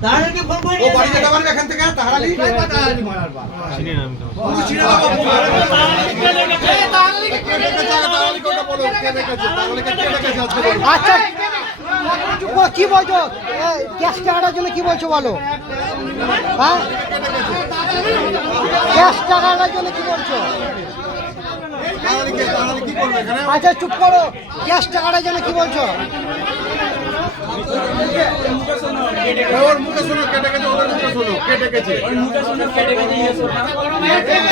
ও বাড়ি যেতে পারবে এখান থেকে তাড়াতাড়ি আচ্ছা কি বলছো ক্যাশ টাকাটার জন্য কি বলছো বলো? হ্যাঁ ক্যাশ টাকাটার জন্য কি বলছো? আচ্ছা চুপ করো, ক্যাশ টাকাটার জন্য কি বলছো? ওর মুখে শোনো কেটে গেছে, ওদের মুখে শোনো কেটে গেছে, ওর মুখে শোনো কেটে গেছে।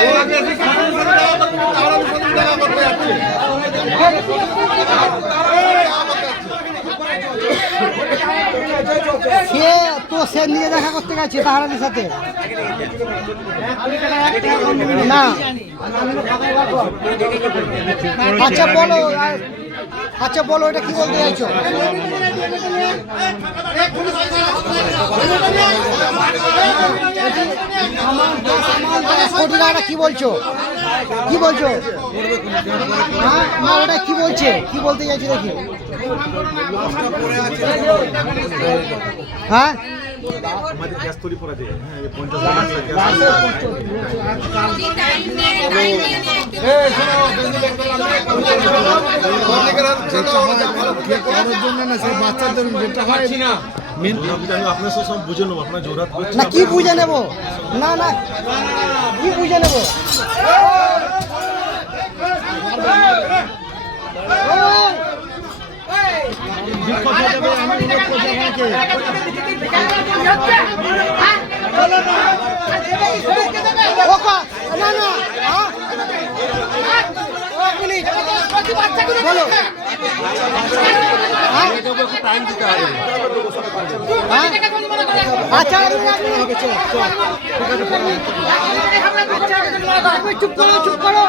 ও আগে এসে কারণ করে দাও তো তুমি তাহলে সত্যি টাকা করতে যাচ্ছে। সে তো সে নিয়ে দেখা করতে গেছে তাহারাদের সাথে না। আচ্ছা বলো, আচ্ছা বলো এটা কি বলতে চাইছো? কোটি টাকাটা কি বলছো? কি বলছো? ওটা কি বলছে, কি বলতে চাইছো দেখি? হ্যাঁ আমাদের গ্যাস তৈরি করা যায়, হ্যাঁ 50 আপনার সব বুঝে নেবো, আপনার জোরাত না কি বুঝে নেব? না না কি বুঝে নেব? না না বলো টাইম দিতে হবে। আচ্ছা চুপ করো চুপ করো,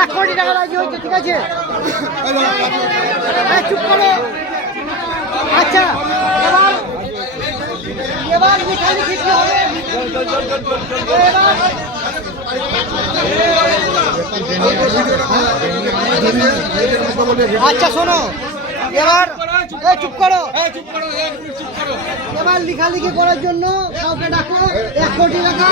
1 কোটি টাকা রাজি হয়েছে, ঠিক আছে চুপ করো। আচ্ছা এবার লিখালিখি কি হবে? আচ্ছা শোনো এবার চুপ করো, এবার লিখালিখি করার জন্য কাউকে ডাকো, 1 কোটি টাকা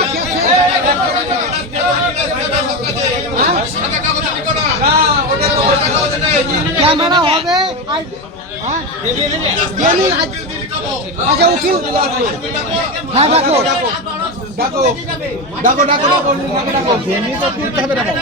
ক্যামেরা হবে। আচ্ছা উকিল হ্যাঁ ডাকো ডাকো ডাকো ডাকো ডাকো ডাকো ডাকো